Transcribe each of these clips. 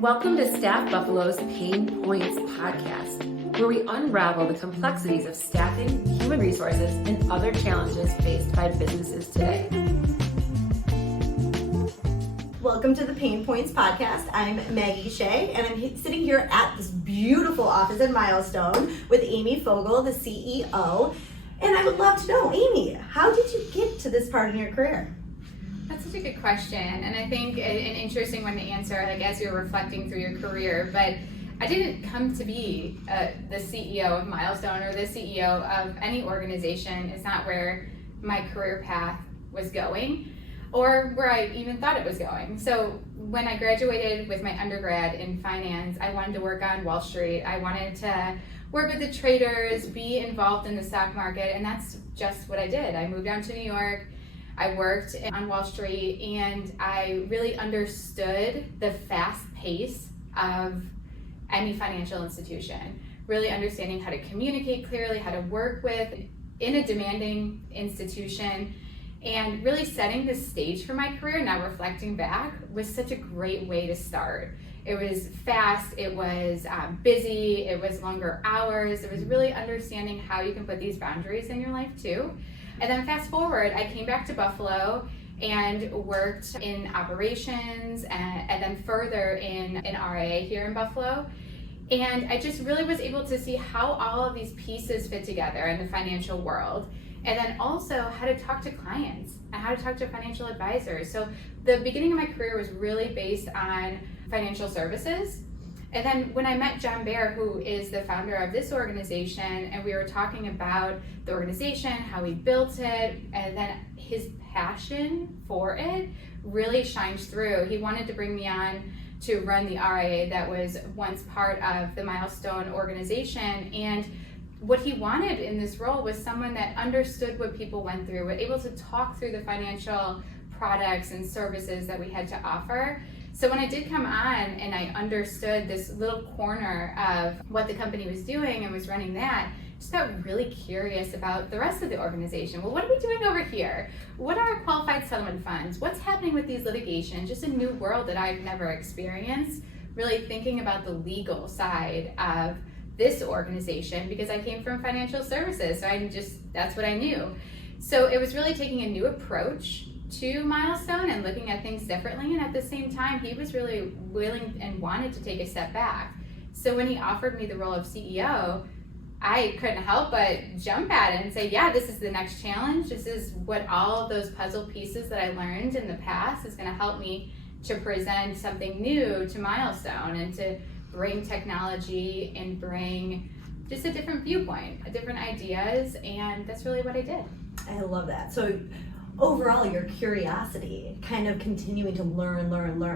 Welcome to StaffBuffalo's Pain Points podcast, where we unravel the complexities of staffing, human resources, and other challenges faced by businesses today. Welcome to the Pain Points podcast. I'm Maggie Shea, and I'm sitting here at this beautiful office in Milestone with Amy Fogle, the CEO. And I would love to know, Amy, how did you get to this part in your career? That's such a good question, and I think an interesting one to answer, like as you're reflecting through your career. But I didn't come to be the CEO of Milestone or the CEO of any organization. It's not where my career path was going, or where I even thought it was going. So when I graduated with my undergrad in finance, I wanted to work on Wall Street. I wanted to work with the traders, be involved in the stock market, and that's just what I did. I moved down to New York. I worked on Wall Street, and I really understood the fast pace of any financial institution, really understanding how to communicate clearly, how to work with in a demanding institution, and really setting the stage for my career. Now reflecting back was such a great way to start. It was fast, it was busy, it was longer hours, it was really understanding how you can put these boundaries in your life too. And then fast forward, I came back to Buffalo and worked in operations and then further in RIA here in Buffalo. And I just really was able to see how all of these pieces fit together in the financial world. And then also how to talk to clients and how to talk to financial advisors. So the beginning of my career was really based on financial services. And then when I met John Bear, who is the founder of this organization, and we were talking about the organization, how he built it, and then his passion for it really shines through. He wanted to bring me on to run the RIA that was once part of the Milestone organization. And what he wanted in this role was someone that understood what people went through, was able to talk through the financial products and services that we had to offer. So when I did come on and I understood this little corner of what the company was doing and was running that, I just got really curious about the rest of the organization. Well, what are we doing over here? What are qualified settlement funds? What's happening with these litigations? Just a new world that I've never experienced. Really thinking about the legal side of this organization because I came from financial services, so that's what I knew. So it was really taking a new approach to Milestone and looking at things differently, and at the same time he was really willing and wanted to take a step back. So when he offered me the role of CEO, I couldn't help but jump at it and say, yeah, this is the next challenge. This is what all of those puzzle pieces that I learned in the past is going to help me to present something new to Milestone and to bring technology and bring just a different viewpoint, different ideas, and that's really what I did. I love that. So overall, your curiosity, kind of continuing to learn,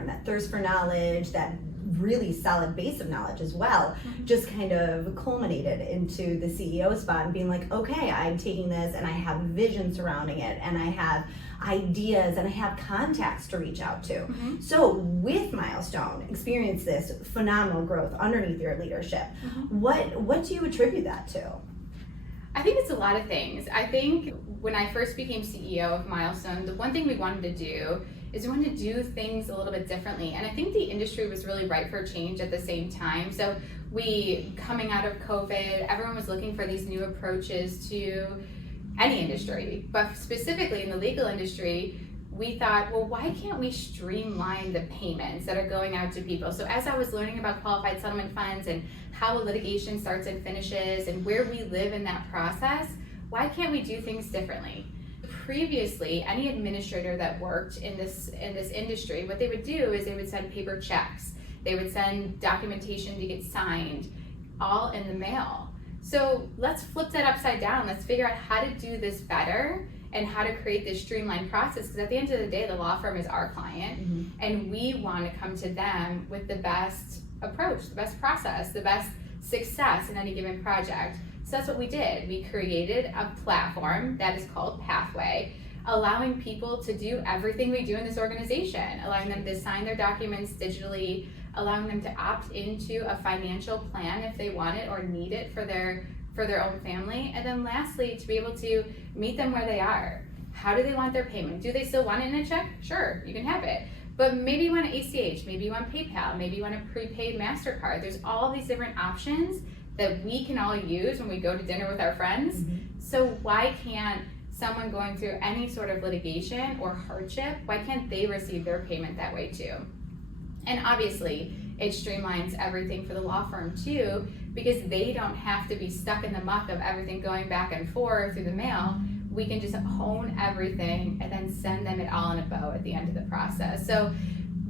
that thirst for knowledge, that really solid base of knowledge as well, just kind of culminated into the CEO spot and being like, okay, I'm taking this and I have vision surrounding it and I have ideas and I have contacts to reach out to. So with Milestone, experience this phenomenal growth underneath your leadership. What do you attribute that to? I think it's a lot of things. I think when I first became CEO of Milestone, the one thing we wanted to do is we wanted to do things a little bit differently. And I think the industry was really ripe for change at the same time. So coming out of COVID, everyone was looking for these new approaches to any industry, but specifically in the legal industry, we thought, well, why can't we streamline the payments that are going out to people? So as I was learning about qualified settlement funds and how a litigation starts and finishes and where we live in that process, why can't we do things differently? Previously, any administrator that worked in this industry, what they would do is they would send paper checks. They would send documentation to get signed, all in the mail. So let's flip that upside down. Let's figure out how to do this better and how to create this streamlined process, because at the end of the day, the law firm is our client, and we want to come to them with the best approach, the best process, the best success in any given project. So that's what we did. We created a platform that is called Pathway, allowing people to do everything we do in this organization, allowing them to sign their documents digitally, allowing them to opt into a financial plan if they want it or need it for their own family, and then lastly, to be able to meet them where they are. How do they want their payment? Do they still want it in a check? Sure, you can have it. But maybe you want an ACH, maybe you want PayPal, maybe you want a prepaid MasterCard. There's all these different options that we can all use when we go to dinner with our friends. Mm-hmm. So why can't someone going through any sort of litigation or hardship, why can't they receive their payment that way too? And obviously, it streamlines everything for the law firm too, because they don't have to be stuck in the muck of everything going back and forth through the mail. We can just hone everything and then send them it all in a bow at the end of the process. So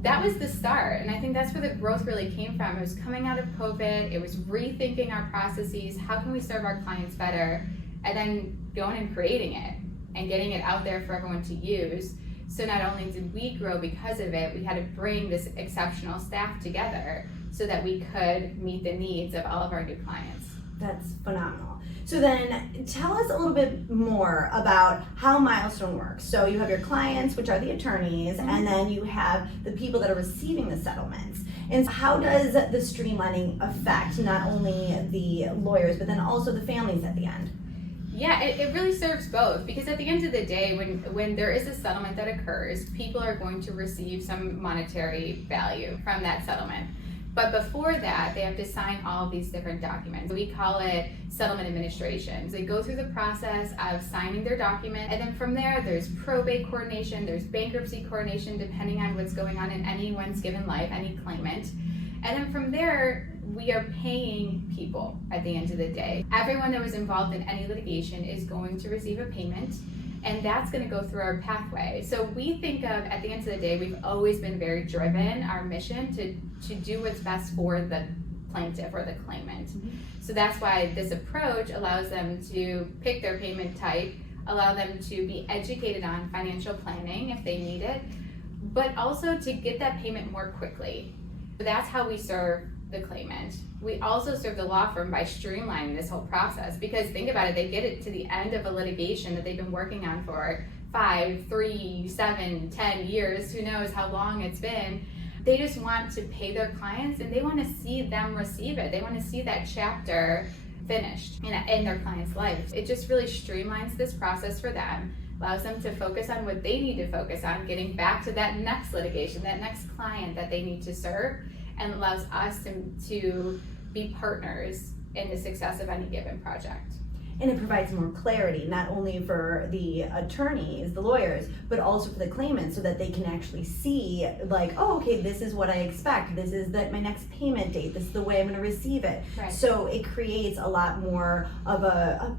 that was the start, and I think that's where the growth really came from. It was coming out of COVID, it was rethinking our processes, how can we serve our clients better, and then going and creating it and getting it out there for everyone to use. So not only did we grow because of it, we had to bring this exceptional staff together so that we could meet the needs of all of our new clients. That's phenomenal. So then tell us a little bit more about how Milestone works. So you have your clients, which are the attorneys, and then you have the people that are receiving the settlements. And how does the streamlining affect not only the lawyers, but then also the families at the end? Yeah, it really serves both, because at the end of the day, when there is a settlement that occurs, people are going to receive some monetary value from that settlement. But before that, they have to sign all of these different documents. We call it settlement administration. So they go through the process of signing their document, and then from there, there's probate coordination, there's bankruptcy coordination, depending on what's going on in anyone's given life, any claimant. And then from there, we are paying people at the end of the day. Everyone that was involved in any litigation is going to receive a payment, and that's going to go through our pathway. So we think of, at the end of the day, we've always been very driven, our mission to do what's best for the plaintiff or the claimant. Mm-hmm. So that's why this approach allows them to pick their payment type, allow them to be educated on financial planning if they need it, but also to get that payment more quickly. So that's how we serve the claimant. We also serve the law firm by streamlining this whole process, because think about it, they get it to the end of a litigation that they've been working on for 5, 3, 7, 10 years, who knows how long it's been. They just want to pay their clients, and they want to see them receive it. They want to see that chapter finished in their client's life. It just really streamlines this process for them, allows them to focus on what they need to focus on, getting back to that next litigation, that next client that they need to serve, and allows us to be partners in the success of any given project. And it provides more clarity, not only for the attorneys, the lawyers, but also for the claimants, so that they can actually see, like, oh, okay, this is what I expect. This is my next payment date. This is the way I'm going to receive it. Right. So it creates a lot more of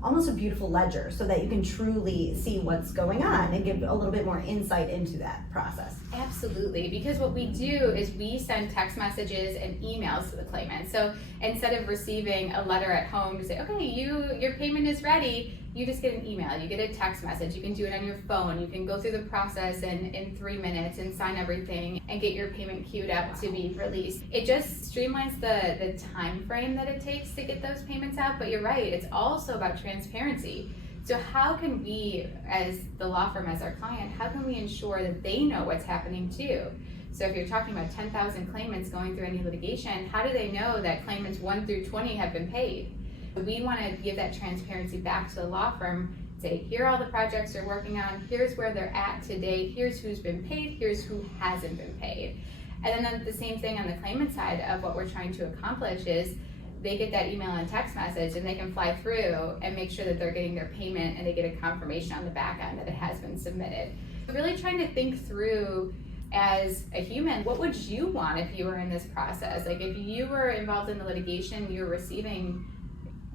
almost a beautiful ledger, so that you can truly see what's going on and give a little bit more insight into that process. Absolutely, because what we do is we send text messages and emails to the claimant. So instead of receiving a letter at home to say, okay, your payment is ready, you just get an email, you get a text message, you can do it on your phone, you can go through the process in 3 minutes and sign everything and get your payment queued up to be released. It just streamlines the time frame that it takes to get those payments out, but you're right, it's also about transparency. So how can we, as the law firm, as our client, how can we ensure that they know what's happening too? So if you're talking about 10,000 claimants going through any litigation, how do they know that claimants 1 through 20 have been paid? We want to give that transparency back to the law firm, say, here are all the projects they're working on, here's where they're at today, here's who's been paid, here's who hasn't been paid. And then the same thing on the claimant side of what we're trying to accomplish is they get that email and text message, and they can fly through and make sure that they're getting their payment, and they get a confirmation on the back end that it has been submitted. We're really trying to think through, as a human, what would you want if you were in this process? Like, if you were involved in the litigation, you're receiving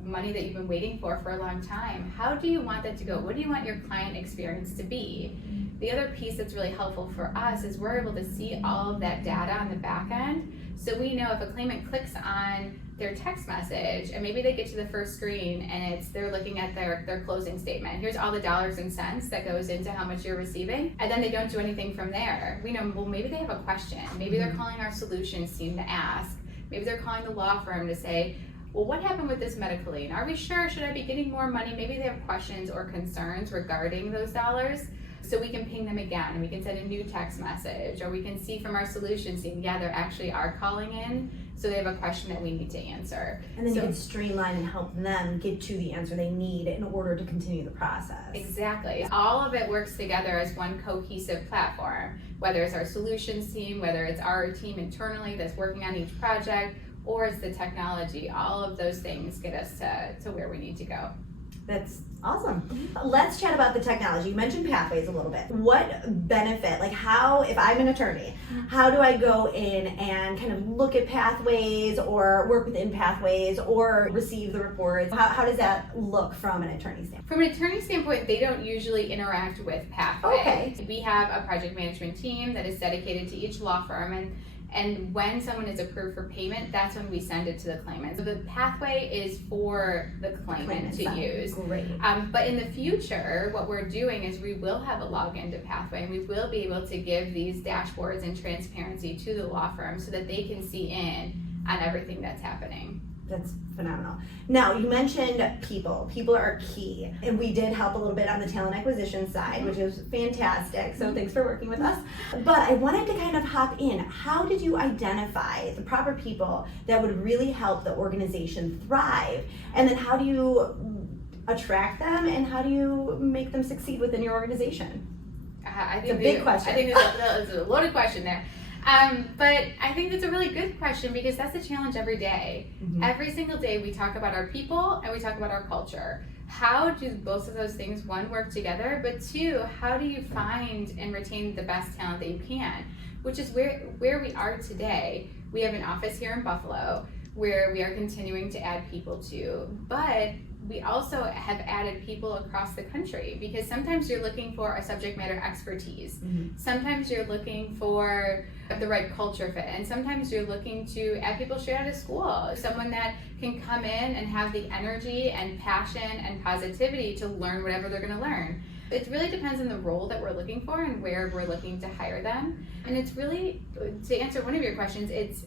money that you've been waiting for a long time, how do you want that to go? What do you want your client experience to be? The other piece that's really helpful for us is we're able to see all of that data on the back end, so we know if a claimant clicks on their text message and maybe they get to the first screen and they're looking at their closing statement. Here's all the dollars and cents that goes into how much you're receiving, and then they don't do anything from there. We know, well, maybe they have a question. Maybe they're calling our solutions team to ask. Maybe they're calling the law firm to say, well, what happened with this medical lien? Are we sure? Should I be getting more money? Maybe they have questions or concerns regarding those dollars. So we can ping them again, and we can send a new text message, or we can see from our solutions team, yeah, they actually are calling in, so they have a question that we need to answer. And then you can streamline and help them get to the answer they need in order to continue the process. Exactly. All of it works together as one cohesive platform, whether it's our solutions team, whether it's our team internally that's working on each project, or it's the technology. All of those things get us to where we need to go. That's awesome. Let's chat about the technology. You mentioned pathways a little bit. What benefit, like how, if I'm an attorney, how do I go in and kind of look at pathways or work within pathways or receive the reports? How does that look from an attorney standpoint? From an attorney standpoint, they don't usually interact with pathways. Okay. We have a project management team that is dedicated to each law firm, and when someone is approved for payment, that's when we send it to the claimant. So the pathway is for the claimant to use. Great. But in the future, what we're doing is we will have a login to pathway, and we will be able to give these dashboards and transparency to the law firm so that they can see in on everything that's happening. That's phenomenal. Now, you mentioned people. People are key. And we did help a little bit on the talent acquisition side, which is fantastic. So thanks for working with us. But I wanted to kind of hop in. How did you identify the proper people that would really help the organization thrive? And then how do you attract them, and how do you make them succeed within your organization? I think it's a big question. I think that's a loaded question there. But I think that's a really good question, because that's the challenge every day. Mm-hmm. Every single day we talk about our people and we talk about our culture. How do both of those things, one, work together, but two, how do you find and retain the best talent that you can? Which is where we are today. We have an office here in Buffalo where we are continuing to add people to, but we also have added people across the country, because sometimes you're looking for a subject matter expertise. Mm-hmm. Sometimes you're looking for the right culture fit, and sometimes you're looking to add people straight out of school, someone that can come in and have the energy and passion and positivity to learn whatever they're going to learn. It really depends on the role that we're looking for and where we're looking to hire them. And it's really, to answer one of your questions, it's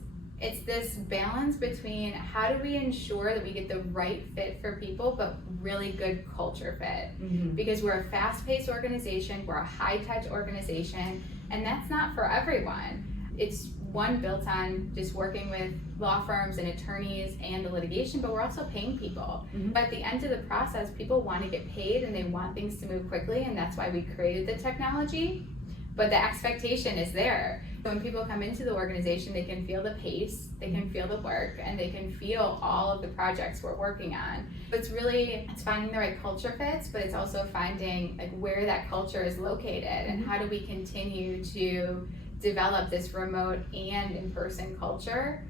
this balance between how do we ensure that we get the right fit for people, but really good culture fit. Mm-hmm. Because we're a fast-paced organization, we're a high-touch organization, and that's not for everyone. It's one built on just working with law firms and attorneys and the litigation, but we're also paying people. Mm-hmm. But at the end of the process, people want to get paid and they want things to move quickly, and that's why we created the technology. But the expectation is there. So when people come into the organization, they can feel the pace, they can feel the work, and they can feel all of the projects we're working on. But it's finding the right culture fits, but it's also finding like where that culture is located, and how do we continue to develop this remote and in-person culture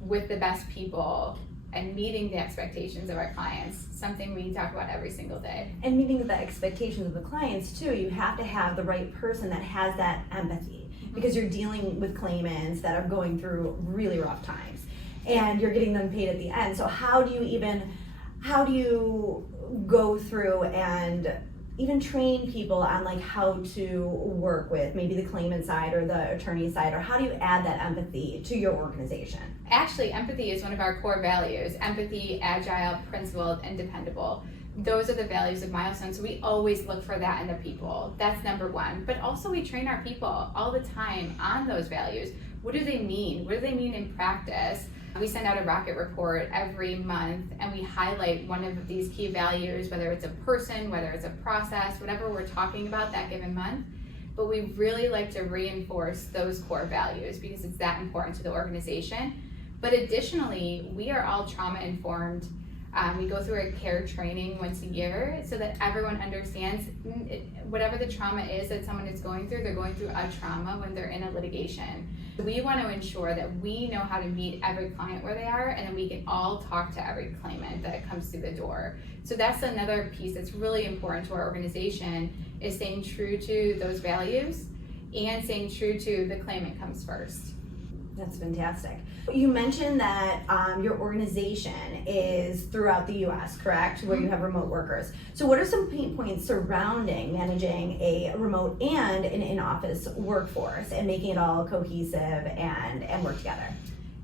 with the best people and meeting the expectations of our clients, something we talk about every single day. And meeting the expectations of the clients too, you have to have the right person that has that empathy, because you're dealing with claimants that are going through really rough times and you're getting them paid at the end. So how do you go through and even train people on like how to work with maybe the claimant side or the attorney side, or how do you add that empathy to your organization? Actually, empathy is one of our core values. Empathy, agile, principled, and dependable. Those are the values of Milestone, so we always look for that in the people. That's number one. But also we train our people all the time on those values. What do they mean? What do they mean in practice? We send out a rocket report every month, and we highlight one of these key values, whether it's a person, whether it's a process, whatever we're talking about that given month. But we really like to reinforce those core values because it's that important to the organization. But additionally, we are all trauma informed. We go through a care training once a year so that everyone understands whatever the trauma is that someone is going through, they're going through a trauma when they're in a litigation. We want to ensure that we know how to meet every client where they are, and then we can all talk to every claimant that comes through the door. So that's another piece that's really important to our organization, is staying true to those values and staying true to the claimant comes first. That's fantastic. You mentioned that your organization is throughout the U.S., correct? Where you have remote workers. So what are some pain points surrounding managing a remote and an in-office workforce and making it all cohesive and work together?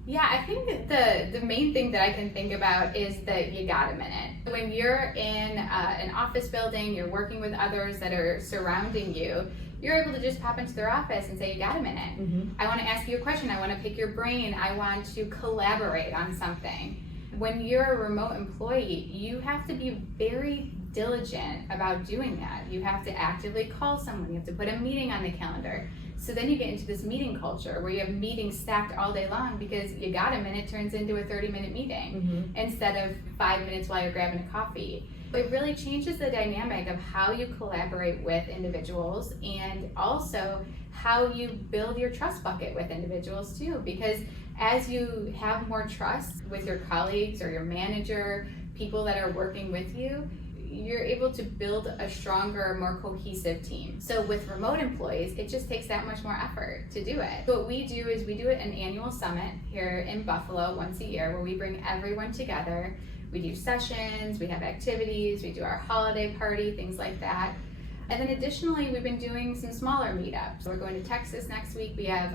Yeah, I think that the main thing that I can think about is that you got a minute. When you're in an office building, you're working with others that are surrounding you, you're able to just pop into their office and say, you got a minute. Mm-hmm. I want to ask you a question. I want to pick your brain. I want to collaborate on something. When you're a remote employee, you have to be very diligent about doing that. You have to actively call someone. You have to put a meeting on the calendar. So then you get into this meeting culture where you have meetings stacked all day long because you got a minute turns into a 30-minute meeting instead of 5 minutes while you're grabbing a coffee. It really changes the dynamic of how you collaborate with individuals and also how you build your trust bucket with individuals too. Because as you have more trust with your colleagues or your manager, people that are working with you, you're able to build a stronger, more cohesive team. So with remote employees, it just takes that much more effort to do it. What we do is we do an annual summit here in Buffalo once a year where we bring everyone together. We do sessions, we have activities, we do our holiday party, things like that. And then additionally, we've been doing some smaller meetups. We're going to Texas next week. We have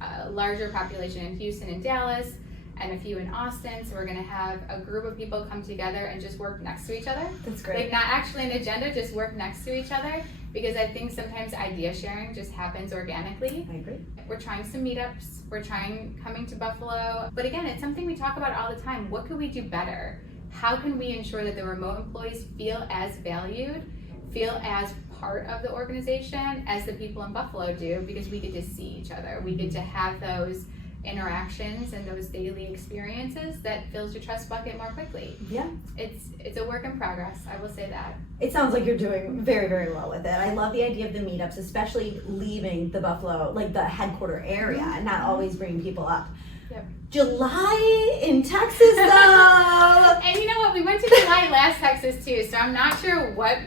a larger population in Houston and Dallas, and a few in Austin. So we're gonna have a group of people come together and just work next to each other. That's great. Like not actually an agenda, just work next to each other, because I think sometimes idea sharing just happens organically. I agree. We're trying some meetups, we're trying coming to Buffalo. But again, it's something we talk about all the time. What could we do better? How can we ensure that the remote employees feel as valued, feel as part of the organization as the people in Buffalo do, because we get to see each other. We get to have those interactions and those daily experiences that fills your trust bucket more quickly. Yeah. It's a work in progress, I will say that. It sounds like you're doing very, very well with it. I love the idea of the meetups, especially leaving the Buffalo, like the headquarter area, and not always bringing people up. Yep. July in Texas though. And you know what, we went to July last Texas too, so I'm not sure what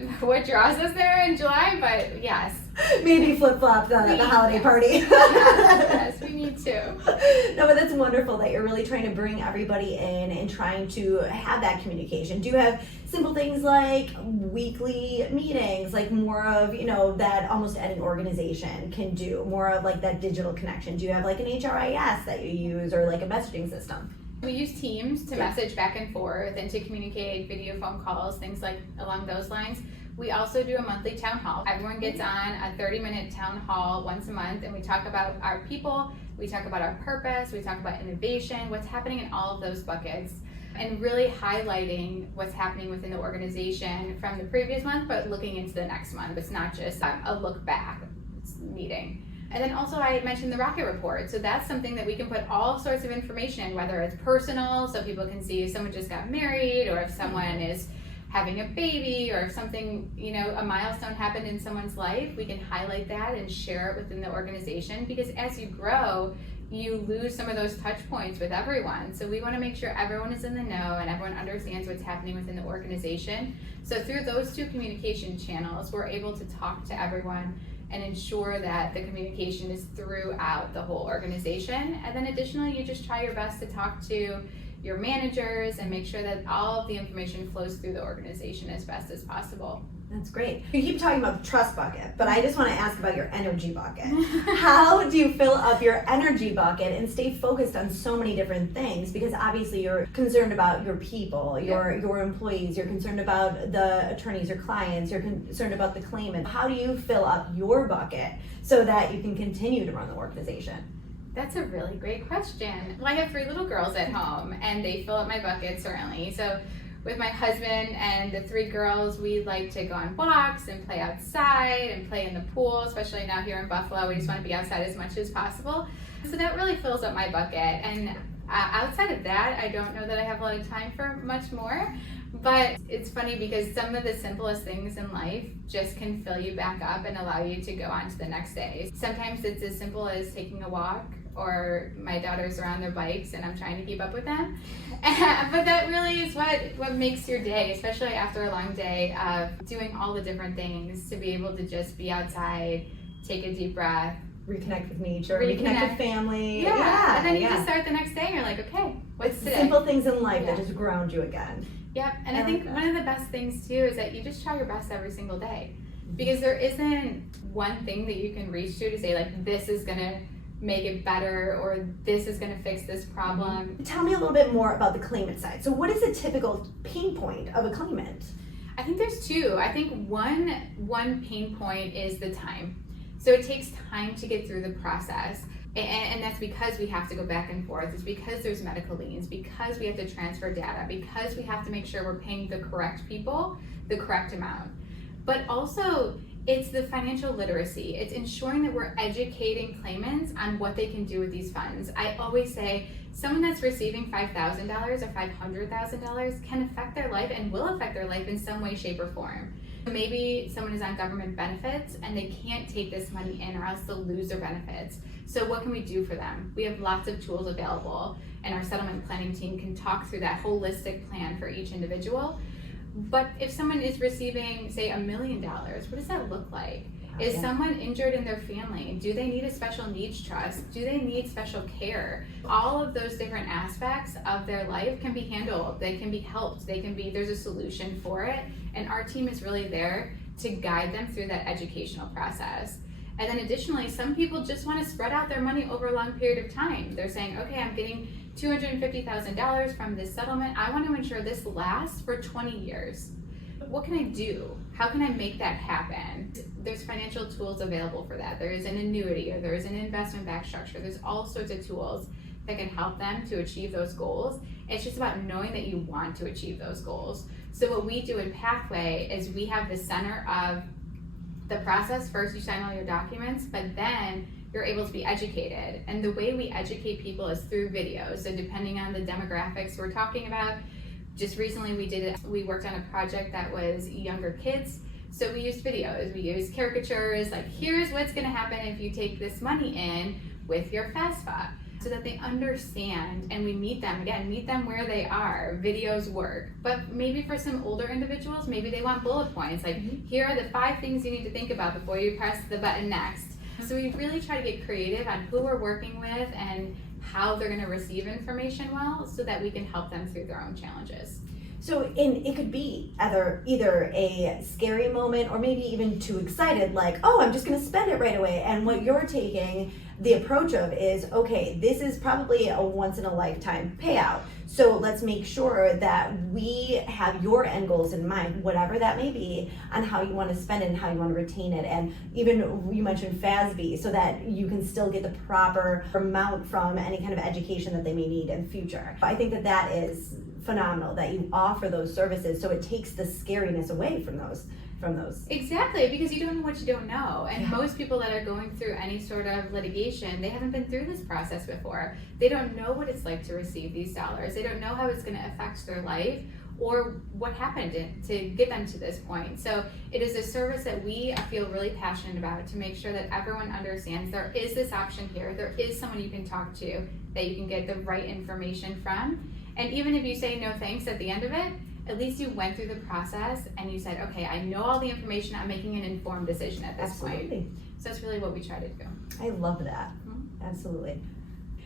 draws us there in July, but yes. Maybe flip-flop the holiday party. Yes, we need to. No, but that's wonderful that you're really trying to bring everybody in and trying to have that communication. Do you have simple things like weekly meetings, like more of, that almost any organization can do, more of like that digital connection? Do you have like an HRIS that you use or like a messaging system? We use Teams to message back and forth and to communicate, video phone calls, things like along those lines. We also do a monthly town hall. Everyone gets on a 30-minute town hall once a month, and we talk about our people, we talk about our purpose, we talk about innovation, what's happening in all of those buckets, and really highlighting what's happening within the organization from the previous month, but looking into the next month. It's not just a look back meeting. And then also I mentioned the Rocket Report. So that's something that we can put all sorts of information, whether it's personal, so people can see if someone just got married, or if someone is having a baby, or if something, a milestone happened in someone's life, we can highlight that and share it within the organization, because as you grow, you lose some of those touch points with everyone. So we want to make sure everyone is in the know and everyone understands what's happening within the organization. So through those two communication channels, we're able to talk to everyone and ensure that the communication is throughout the whole organization. And then additionally, you just try your best to talk to your managers and make sure that all of the information flows through the organization as best as possible. That's great. You keep talking about the trust bucket, but I just want to ask about your energy bucket. How do you fill up your energy bucket and stay focused on so many different things? Because obviously you're concerned about your people, your employees, you're concerned about the attorneys, your clients, you're concerned about the claimant. How do you fill up your bucket so that you can continue to run the organization? That's a really great question. Well, I have 3 little girls at home, and they fill up my bucket certainly. So with my husband and the 3 girls, we like to go on walks and play outside and play in the pool, especially now here in Buffalo. We just want to be outside as much as possible. So that really fills up my bucket. And outside of that, I don't know that I have a lot of time for much more. But it's funny because some of the simplest things in life just can fill you back up and allow you to go on to the next day. Sometimes it's as simple as taking a walk, or my daughters are on their bikes and I'm trying to keep up with them. But that really is what makes your day, especially after a long day of doing all the different things, to be able to just be outside, take a deep breath, reconnect with nature, reconnect with family. Yeah. And then you just start the next day and you're like, okay, what's today? Simple things in life that just ground you again. Yep, and I think one of the best things too is that you just try your best every single day, because there isn't one thing that you can reach to say like, this is gonna make it better, or this is going to fix this problem. Tell me a little bit more about the claimant side. So what is a typical pain point of a claimant? I think there's two. I think one pain point is the time. So it takes time to get through the process. And that's because we have to go back and forth. It's because there's medical liens, because we have to transfer data, because we have to make sure we're paying the correct people the correct amount. But also, it's the financial literacy. It's ensuring that we're educating claimants on what they can do with these funds. I always say, someone that's receiving $5,000 or $500,000 can affect their life and will affect their life in some way, shape, or form. Maybe someone is on government benefits and they can't take this money in, or else they'll lose their benefits. So what can we do for them? We have lots of tools available, and our settlement planning team can talk through that holistic plan for each individual. But if someone is receiving, say, $1 million, what does that look like? Is someone injured in their family? Do they need a special needs trust? Do they need special care? All of those different aspects of their life can be handled. They can be helped. There's a solution for it. And our team is really there to guide them through that educational process. And then additionally, some people just want to spread out their money over a long period of time. They're saying, okay, I'm getting $250,000 from this settlement. I want to ensure this lasts for 20 years. What can I do? How can I make that happen? There's financial tools available for that. There is an annuity, or there is an investment-backed structure. There's all sorts of tools that can help them to achieve those goals. It's just about knowing that you want to achieve those goals. So what we do in Pathway is we have the center of the process. First, you sign all your documents, but then you're able to be educated. And the way we educate people is through videos. So depending on the demographics we're talking about, just recently we worked on a project that was younger kids. So we used videos, we used caricatures, like here's what's gonna happen if you take this money in with your FAFSA, so that they understand, and we meet them where they are. Videos work, but maybe for some older individuals, maybe they want bullet points, like here are the 5 things you need to think about before you press the button next. So we really try to get creative on who we're working with and how they're gonna receive information well, so that we can help them through their own challenges. So it could be either a scary moment, or maybe even too excited, like, oh, I'm just gonna spend it right away. And what you're taking the approach of is, okay, this is probably a once in a lifetime payout. So let's make sure that we have your end goals in mind, whatever that may be, on how you want to spend it and how you want to retain it. And even you mentioned FASB, so that you can still get the proper amount from any kind of education that they may need in the future. I think that is phenomenal that you offer those services, so it takes the scariness away from those. Exactly, because you don't know what you don't know. And most people that are going through any sort of litigation, they haven't been through this process before. They don't know what it's like to receive these dollars. They don't know how it's going to affect their life, or what happened to get them to this point. So it is a service that we feel really passionate about, to make sure that everyone understands there is this option here. There is someone you can talk to that you can get the right information from. And even if you say no thanks at the end of it, at least you went through the process and you said, okay, I know all the information, I'm making an informed decision at this point. So that's really what we try to do. I love that. Absolutely.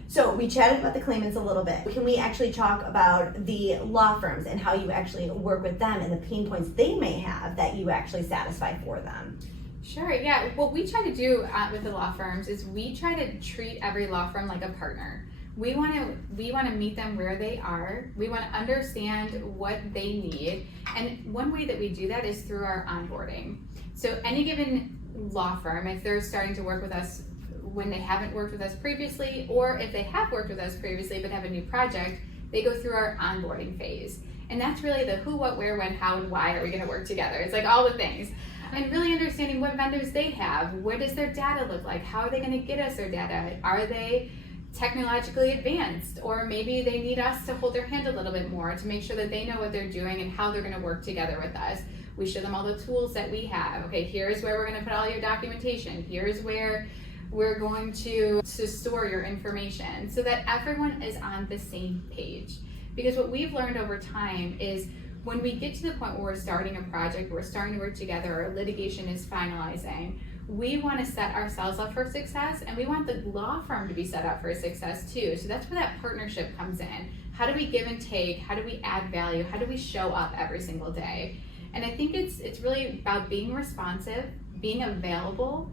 So we chatted about the claimants a little bit. Can we actually talk about the law firms and how you actually work with them and the pain points they may have that you actually satisfy for them? Sure, yeah. What we try to do with the law firms is we try to treat every law firm like a partner. We want to meet them where they are. We want to understand what they need. And one way that we do that is through our onboarding. So any given law firm, if they're starting to work with us when they haven't worked with us previously, or if they have worked with us previously but have a new project, they go through our onboarding phase. And that's really the who, what, where, when, how, and why are we going to work together. It's like all the things. And really understanding what vendors they have. What does their data look like? How are they going to get us their data? Are they technologically advanced, or maybe they need us to hold their hand a little bit more to make sure that they know what they're doing and how they're going to work together with us. We show them all the tools that we have. Okay, here's where we're going to put all your documentation. Here's where we're going to store your information, so that everyone is on the same page. Because what we've learned over time is when we get to the point where we're starting a project, we're starting to work together, or litigation is finalizing, we want to set ourselves up for success, and we want the law firm to be set up for success too. So that's where that partnership comes in. How do we give and take? How do we add value? How do we show up every single day? And I think it's really about being responsive, being available,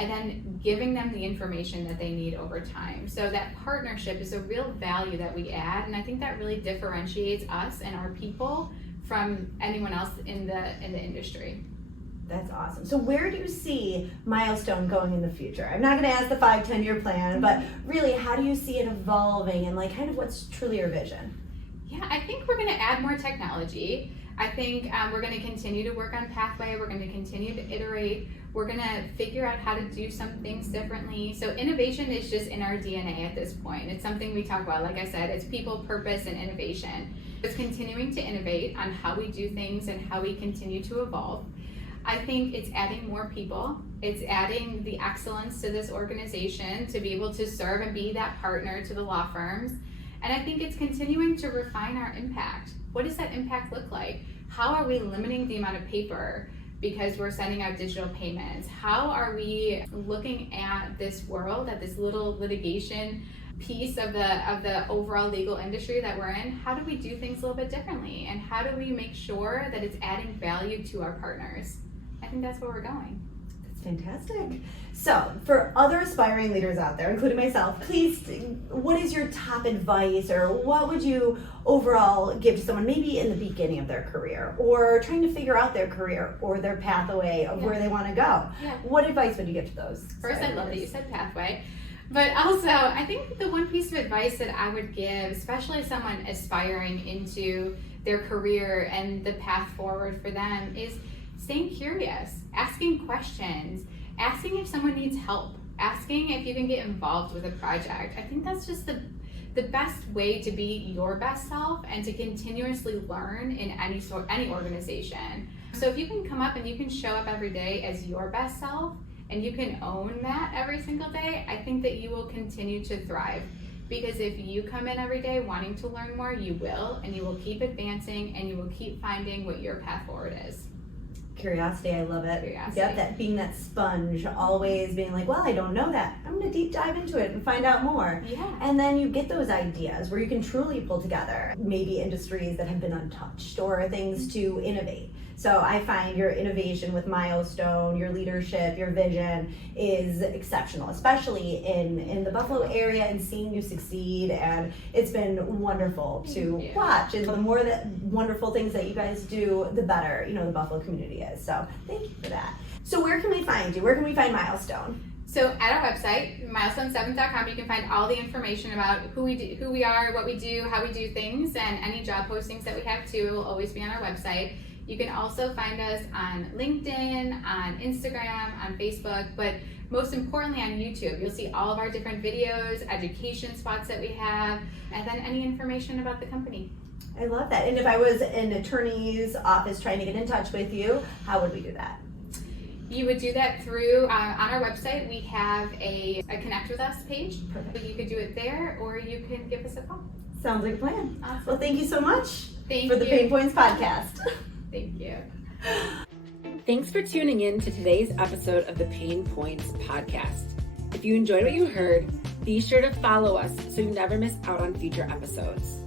and then giving them the information that they need over time. So that partnership is a real value that we add, and I think that really differentiates us and our people from anyone else in the industry. That's awesome. So where do you see Milestone going in the future? I'm not going to ask the 5-10 year plan, but really, how do you see it evolving, and like kind of what's truly your vision? Yeah, I think we're going to add more technology. I think we're going to continue to work on Pathway. We're going to continue to iterate. We're going to figure out how to do some things differently. So innovation is just in our DNA at this point. It's something we talk about. Like I said, it's people, purpose, and innovation. It's continuing to innovate on how we do things and how we continue to evolve. I think it's adding more people. It's adding the excellence to this organization to be able to serve and be that partner to the law firms. And I think it's continuing to refine our impact. What does that impact look like? How are we limiting the amount of paper because we're sending out digital payments? How are we looking at this world, at this little litigation piece of the overall legal industry that we're in? How do we do things a little bit differently? And how do we make sure that it's adding value to our partners? I think that's where we're going. That's fantastic. So for other aspiring leaders out there, including myself, please, what is your top advice, or what would you overall give to someone maybe in the beginning of their career or trying to figure out their career or their pathway of where they want to go? Yeah. What advice would you give to those? First, I love that you said pathway. But also, I think the one piece of advice that I would give, especially someone aspiring into their career and the path forward for them, is staying curious, asking questions, asking if someone needs help, asking if you can get involved with a project. I think that's just the best way to be your best self and to continuously learn in any organization. So if you can come up and you can show up every day as your best self, and you can own that every single day, I think that you will continue to thrive. Because if you come in every day wanting to learn more, you will, and you will keep advancing, and you will keep finding what your path forward is. Curiosity, I love it. Curiosity. Yep, that being that sponge, always being like, well, I don't know that. I'm going to deep dive into it and find out more. Yeah. And then you get those ideas where you can truly pull together maybe industries that have been untouched or things to innovate. So I find your innovation with Milestone, your leadership, your vision is exceptional, especially in the Buffalo area, and seeing you succeed. And it's been wonderful to watch. And the more that wonderful things that you guys do, the better, the Buffalo community is. So thank you for that. So where can we find you? Where can we find Milestone? So at our website, milestone7.com, you can find all the information about who we are, what we do, how we do things, and any job postings that we have too will always be on our website. You can also find us on LinkedIn, on Instagram, on Facebook, but most importantly on YouTube. You'll see all of our different videos, education spots that we have, and then any information about the company. I love that. And if I was an attorney's office trying to get in touch with you, how would we do that? You would do that through, on our website, we have a Connect With Us page. Perfect. You could do it there, or you can give us a call. Sounds like a plan. Awesome. Well, thank you so much Thank for the you. Pain Points podcast. Thank you. Thanks for tuning in to today's episode of the Pain Points podcast. If you enjoyed what you heard, be sure to follow us so you never miss out on future episodes.